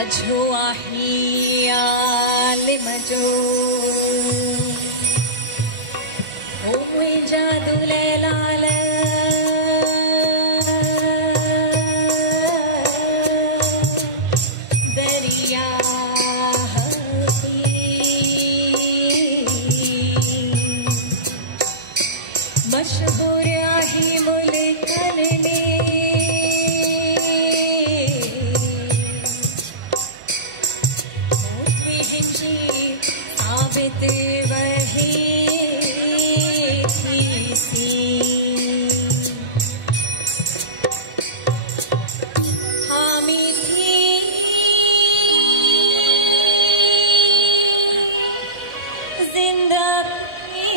अजो आहियाल मजो ओए जादू लैलाल दरिया मशहूर आही मुल्कन ने साबित वही थी सी हामी थी जिंदगी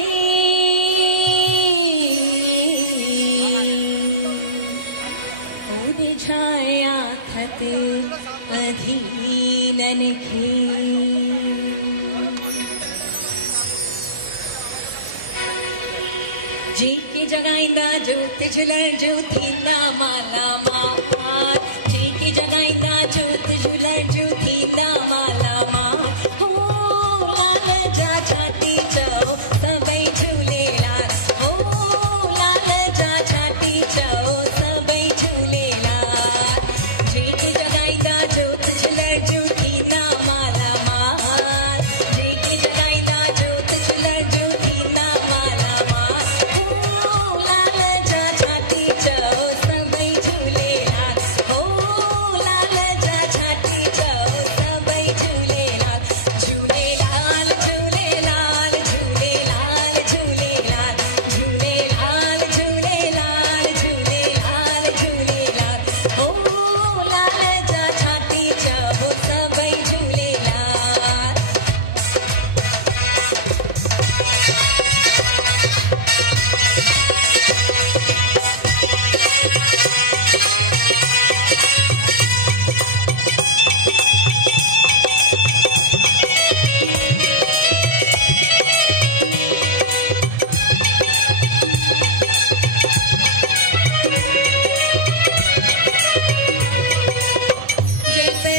उन्हें छाया थते अधीनन की जी की जगाईंदा जोत झुलण जो थींदा माला माल जी की जगाईंदा जोत झुलण जो थींदा माला माल हो लाल जा छाती चओ सभई झूलेलाल हो लाल जा छाती चओ सभई झूलेलाल जी की जगाईंदा जोत झुलण जो थींदा माला माल जी की जगाईंदा जोत झुलण जो थींदा माला माल लाल जा छाती चओ सभई झूलेलाल हो लाल जा छाती चओ सभई झूलेलाल झूलेलाल झूलेलाल झूलेलाल झूलेलाल झूलेलाल झूलेलाल झूलेलाल झूलेलाल हो लाल जा छाती चओ सभई झूलेलाल जैसे